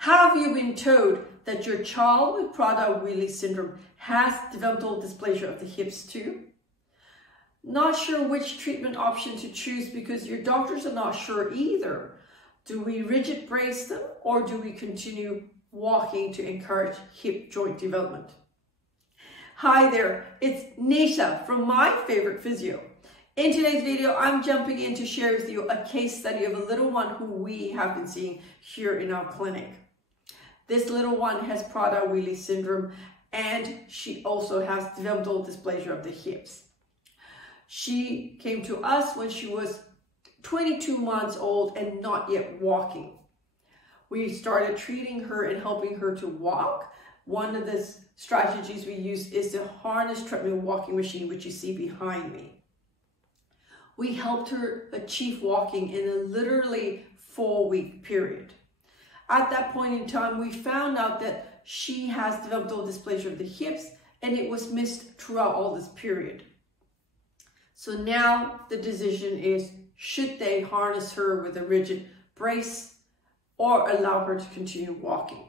Have you been told that your child with Prader Willi Syndrome has developmental dysplasia of the hips too? Not sure which treatment option to choose because your doctors are not sure either. Do we rigid brace them or do we continue walking to encourage hip joint development? Hi there, it's Neesha from My Favourite Physio. In today's video, I'm jumping in to share with you a case study of a little one who we have been seeing here in our clinic. This little one has Prader Willi Syndrome and she also has developmental dysplasia of the hips. She came to us when she was 22 months old and not yet walking. We started treating her and helping her to walk. One of the strategies we use is the harness treadmill walking machine, which you see behind me. We helped her achieve walking in a literally 4-week period. At that point in time, we found out that she has developmental dysplasia of the hips and it was missed throughout all this period. So now the decision is, should they harness her with a rigid brace or allow her to continue walking?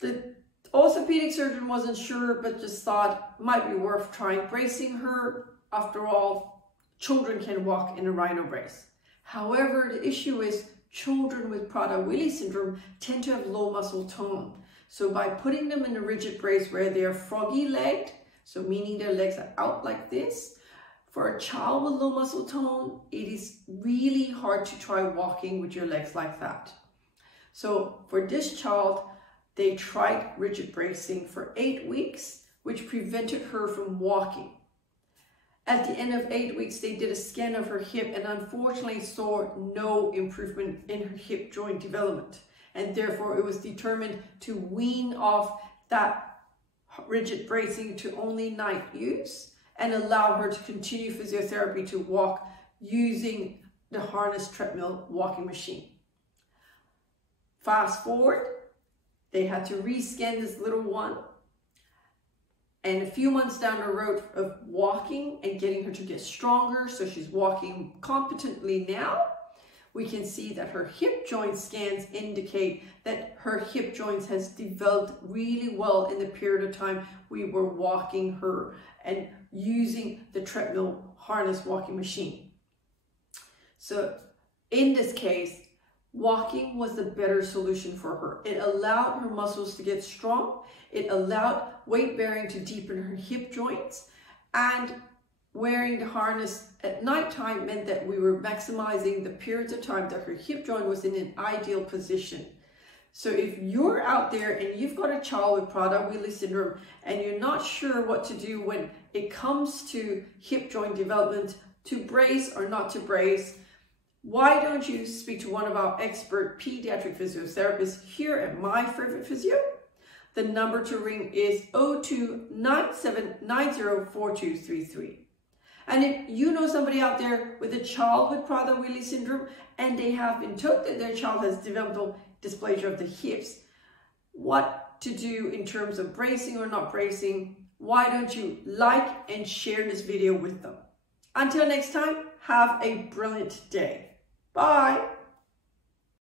The orthopedic surgeon wasn't sure, but just thought it might be worth trying bracing her. After all, children can walk in a Rhino Brace. However, the issue is children with Prader Willi Syndrome tend to have low muscle tone. So by putting them in a rigid brace where they are froggy-legged, so meaning their legs are out like this, for a child with low muscle tone, it is really hard to try walking with your legs like that. So for this child, they tried rigid bracing for 8 weeks, which prevented her from walking. At the end of 8 weeks, they did a scan of her hip and unfortunately saw no improvement in her hip joint development. And therefore, it was determined to wean off that rigid bracing to only night use and allow her to continue physiotherapy to walk using the harness treadmill walking machine. Fast forward, they had to rescan this little one. And a few months down the road of walking and getting her to get stronger, so she's walking competently now, we can see that her hip joint scans indicate that her hip joints has developed really well in the period of time we were walking her and using the treadmill harness walking machine. So in this case, walking was the better solution for her. It allowed her muscles to get strong. It allowed weight bearing to deepen her hip joints, and wearing the harness at nighttime meant that we were maximizing the periods of time that her hip joint was in an ideal position. So if you're out there and you've got a child with Prader Willi Syndrome and you're not sure what to do when it comes to hip joint development, to brace or not to brace, why don't you speak to one of our expert pediatric physiotherapists here at My Favourite Physio? The number to ring is 0297904233. And if you know somebody out there with a child with Prader Willi Syndrome and they have been told that their child has developmental dysplasia of the hips, what to do in terms of bracing or not bracing, why don't you like and share this video with them? Until next time, have a brilliant day. Bye.